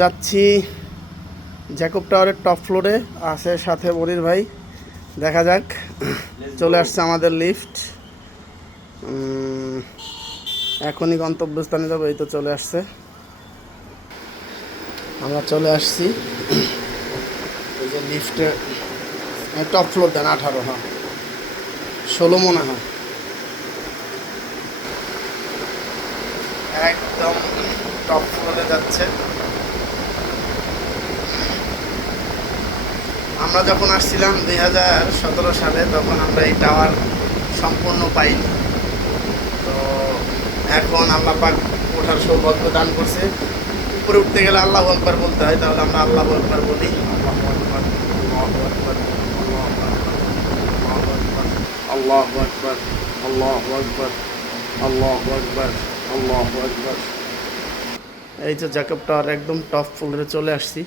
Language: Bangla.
যাচ্ছি জ্যাকব টাওয়ারের টপ ফ্লোরে, আছে সাথে মনির ভাই। দেখা যাক, চলে আসছে আমাদের লিফট। এখনই গন্তব্যস্থানে যাবো, এই তো চলে আসছে। আমরা চলে আসছি এই যে লিফটে, টপ ফ্লোর দেন 18, হ্যাঁ 16 মনে হয়। একদম টপ ফ্লোরে যাচ্ছে। আমরা যখন আসছিলাম 2017 সালে, তখন আমরা এই টাওয়ার সম্পূর্ণ পাইনি। তো এখন আল্লাহ পাক ওঠার সৌভাগ্য দান করছে। উপরে উঠতে গেলে আল্লাহু আকবার বলতে হয়, তাহলে আমরা আল্লাহু আকবার বলি। আল্লাহু আকবার, আল্লাহু আকবার, আল্লাহু আকবার, আল্লাহু আকবার, আল্লাহু আকবার, আল্লাহু আকবার। এই যে জ্যাকব টাওয়ার একদম টপ ফ্লোরে চলে আসছি।